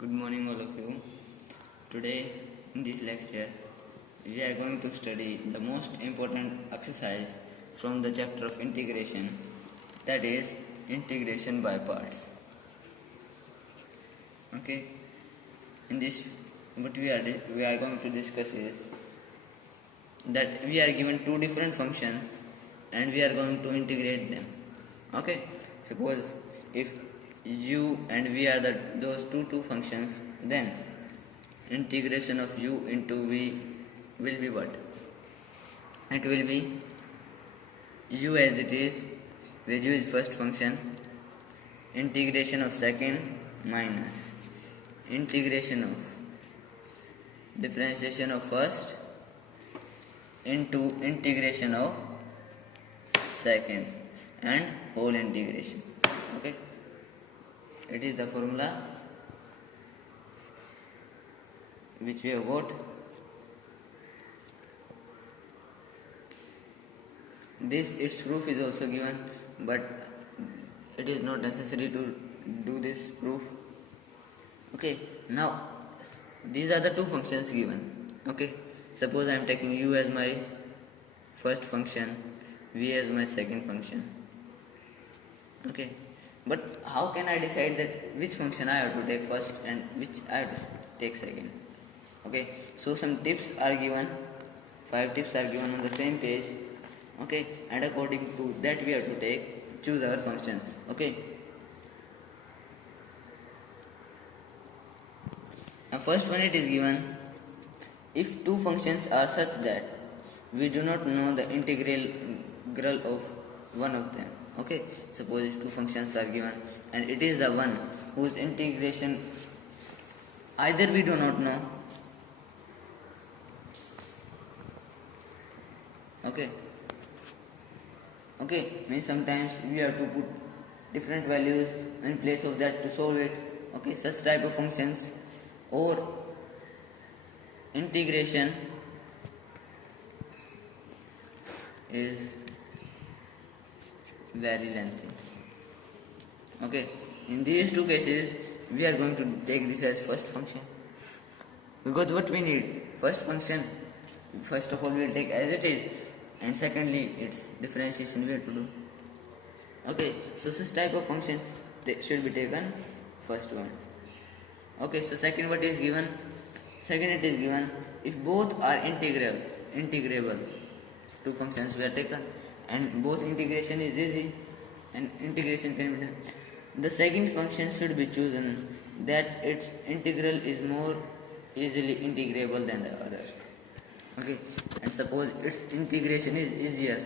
Good morning, all of you. Today, in this lecture, we are going to study the most important exercise from the chapter of integration, that is, integration by parts. Okay, in this, what we are going to discuss is that we are given two different functions and we are going to integrate them. Okay, suppose if u and v are those two functions, then integration of u into v will be what? It will be u as it is, where u is first function, integration of second minus integration of differentiation of first into integration of second and whole integration. Okay, it is the formula which we have got. This its proof is also given, but it is not necessary to do this proof. Okay, now these are the two functions given. Okay, suppose I am taking u as my first function, v as my second function. Okay, but how can I decide that which function I have to take first and which I have to take second? Okay, so some tips are given, 5 tips are given on the same page. Okay, and according to that we have to choose our functions. Okay, now first one, it is given if two functions are such that we do not know the integral of one of them. Okay, suppose if two functions are given and it is the one whose integration either we do not know. Okay, means sometimes we have to put different values in place of that to solve it. Okay, such type of functions, or integration is very lengthy. Okay, in these two cases we are going to take this as first function, because what we need, first function, first of all we will take as it is, and secondly its differentiation we have to do. Okay, so such type of functions should be taken first one. Okay, so second, what is given? Second, it is given if both are integrable, two functions were taken and both integration is easy and integration can be done. The second function should be chosen that its integral is more easily integrable than the other. Okay, and suppose its integration is easier.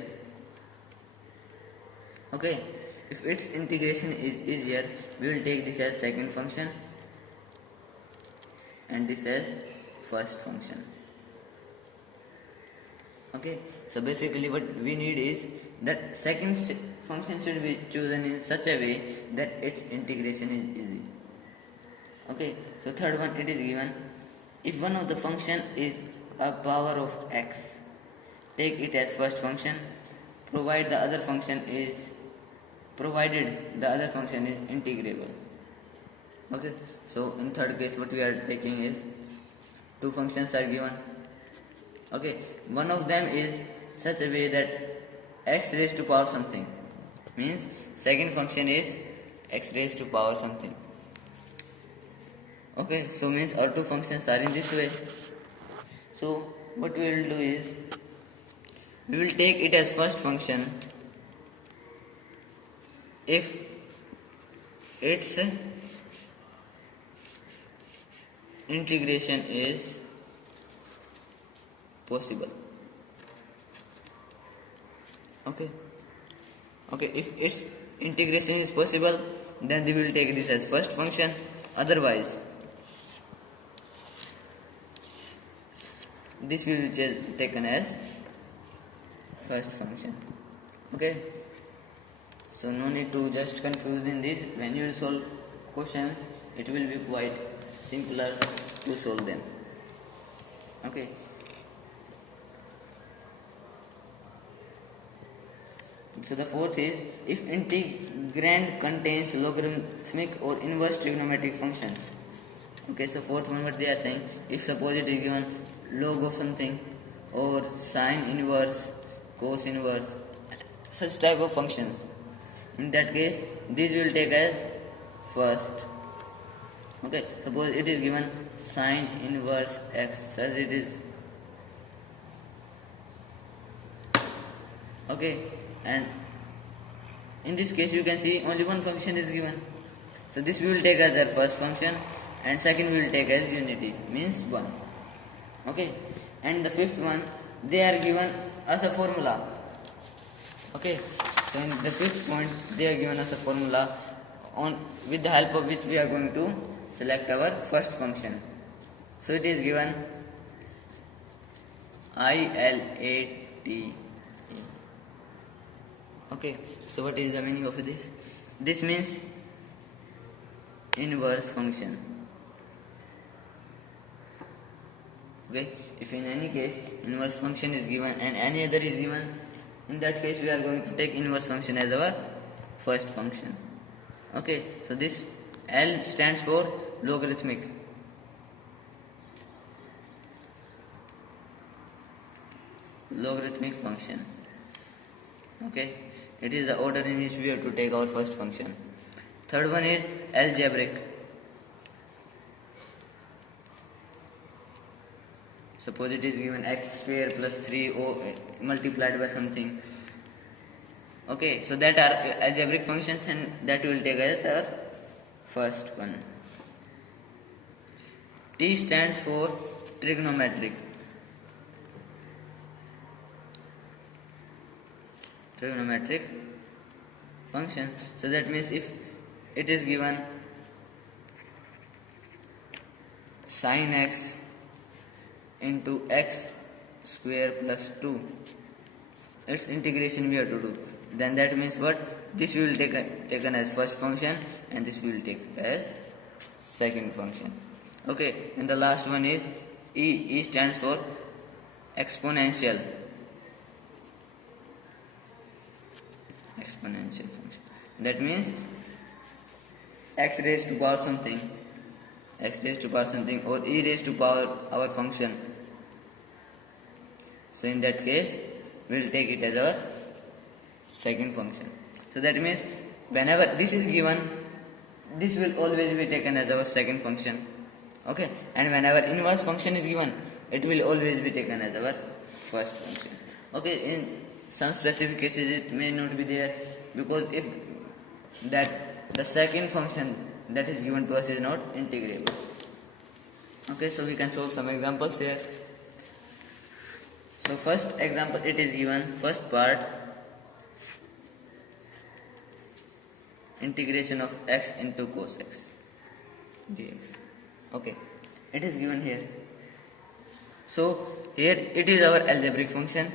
Okay, if its integration is easier, we will take this as second function and this as first function. Okay, so basically what we need is that second function should be chosen in such a way that its integration is easy. Okay, so third one, it is given if one of the function is a power of x, take it as first function, provided the other function is integrable. Okay, so in third case what we are taking is two functions are given. Okay, one of them is such a way that x raised to power something, means second function is x raised to power something. Okay, so means our two functions are in this way. So what we will do is we will take it as first function if its integration is possible. Okay, if its integration is possible, then we will take this as first function. Otherwise this will be taken as first function. Okay, so no need to just confuse in this. When you will solve questions, it will be quite simpler to solve them. Okay, so the fourth is if integrand contains logarithmic or inverse trigonometric functions. Okay, so fourth one, what they are saying, if suppose it is given log of something or sine inverse, cos inverse, such type of functions, in that case these will take as first. Okay, suppose it is given sine inverse x, as it is. Okay, and in this case you can see only one function is given, so this we will take as their first function, and second we will take as unity, means 1. Okay, and the fifth one, they are given as a formula. Okay, so in the fifth point they are given us a formula on with the help of which we are going to select our first function. So it is given ILATE. Okay, so what is the meaning of this? This means inverse function. Okay, if in any case inverse function is given and any other is given, in that case we are going to take inverse function as our first function. Okay, so this L stands for logarithmic. Logarithmic function. Okay, it is the order in which we have to take our first function. Third one is algebraic. Suppose it is given x square plus 3 multiplied by something. Okay, so that are algebraic functions, and that we will take as our first one. T stands for trigonometric. Trigonometric function. So that means if it is given sin x into x square plus 2, its integration we have to do, then that means what, this we will taken as first function and this we will take as second function. Okay, and the last one is E stands for exponential function. That means x raised to power something, or e raised to power our function. So in that case we will take it as our second function. So that means whenever this is given, this will always be taken as our second function. Okay, and whenever inverse function is given, it will always be taken as our first function. Okay, in some specific cases it may not be there, because if that the second function that is given to us is not integrable. Okay, so we can solve some examples here. So first example, it is given first part, integration of x into cos x dx. Okay, it is given here. So here it is our algebraic function,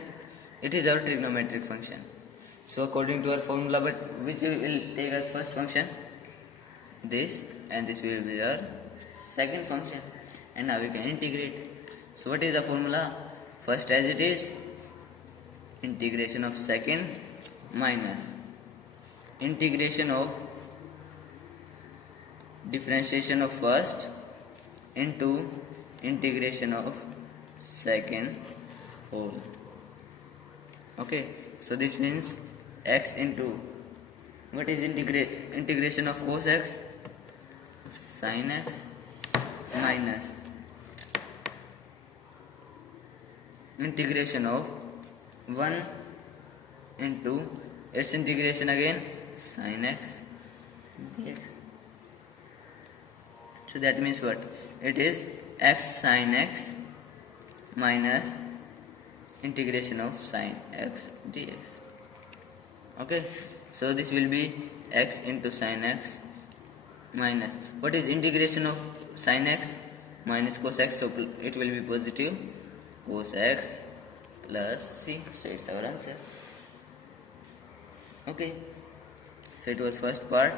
it is our trigonometric function. So according to our formula, but which we will take as first function, this, and this will be our second function, and now we can integrate. So what is the formula? First as it is, integration of second minus integration of differentiation of first into integration of second whole. Okay, so this means x into, what is integration of cos x? Sin x minus integration of 1 into its integration again, sin x dx. So that means what? It is x sin x minus integration of sin x dx. Okay, so this will be x into sin x minus, what is integration of sin x? Minus cos x, so it will be positive cos x plus c. So it's our answer. Okay, so it was first part.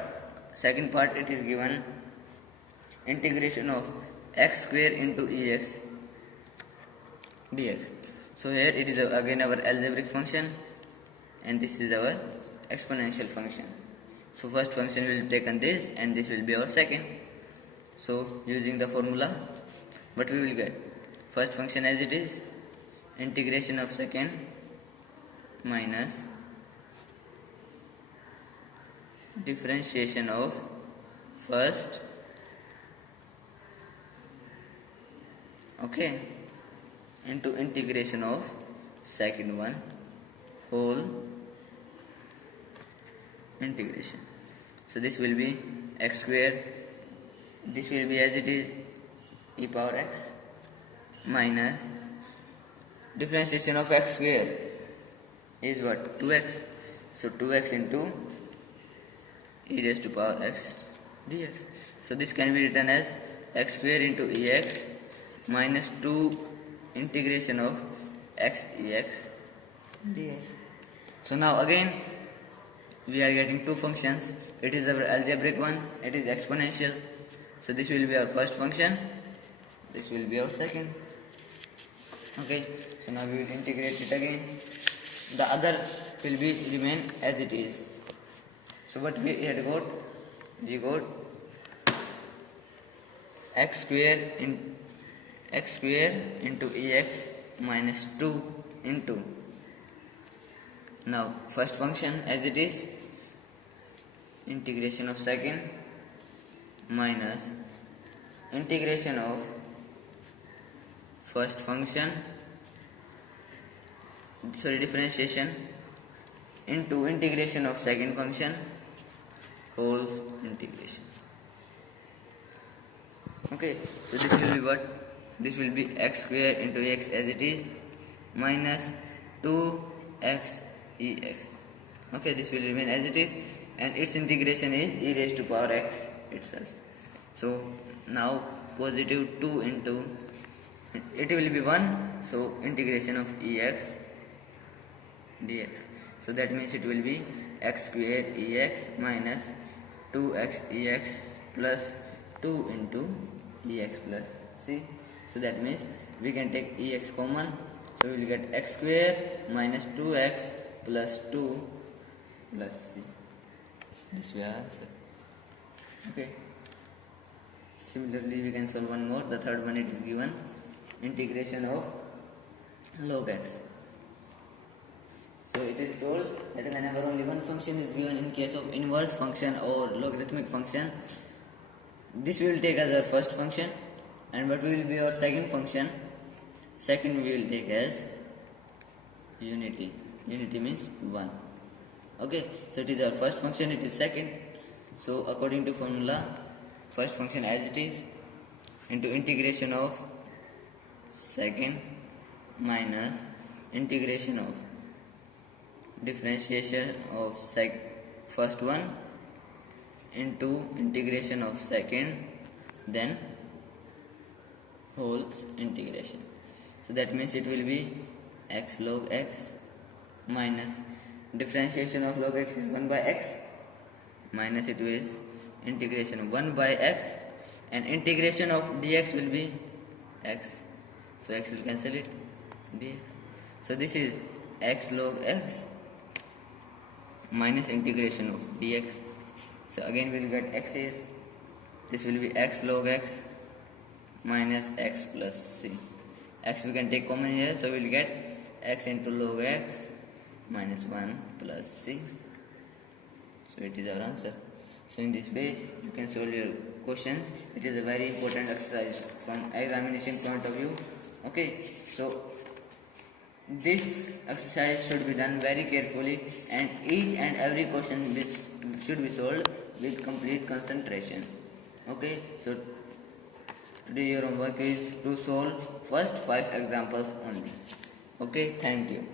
Second part, it is given integration of x square into ex dx. So here it is again our algebraic function, and this is our exponential function. So first function will be taken this, and this will be our second. So using the formula, what we will get? First function as it is, integration of second minus differentiation of first, okay, into integration of second one whole integration. So this will be x square, this will be as it is e power x minus differentiation of x square is what? 2x. So 2x into e raised to power x dx. So this can be written as x square into ex minus 2 integration of x ex dx. So now again we are getting two functions. It is our algebraic one, it is exponential. So this will be our first function, this will be our second. Okay, so now we will integrate it again. The other will be remain as it is. So what we had got? We got x square into ex minus 2 into, now first function as it is, integration of second minus integration of first function, differentiation into integration of second function whole integration. Okay, so this will be what? This will be x square into x as it is minus 2x ex. Okay, this will remain as it is, and its integration is e raised to power x itself. So now positive 2 into, it will be 1, so integration of ex dx. So that means it will be x square ex minus 2x ex plus 2 into ex plus c. So that means we can take ex common, so we will get x square minus 2x plus 2 plus c. This we answer. Okay. Similarly we can solve one more. The third one, it is given integration of log x. So it is told that whenever only one function is given, in case of inverse function or logarithmic function, this we will take as our first function, and what will be our second function? Second we will take as unity. Unity means 1. Okay, so it is our first function, it is second. So according to formula, first function as it is into integration of second minus integration of differentiation of first one into integration of second, then whole integration. So that means it will be x log x minus differentiation of log x is 1 by x minus it is integration of 1 by x, and integration of dx will be x. So x will cancel it, dx. So this is x log x minus integration of dx. So again we will get x here. This will be x log x minus x plus c. X we can take common here, so we will get x into log x minus 1 plus c. So it is our answer. So in this way you can solve your questions. It is a very important exercise from examination point of view. Okay, so this exercise should be done very carefully, and each and every question should be solved with complete concentration. Okay, so today your homework is to solve first 5 examples only. Okay, thank you.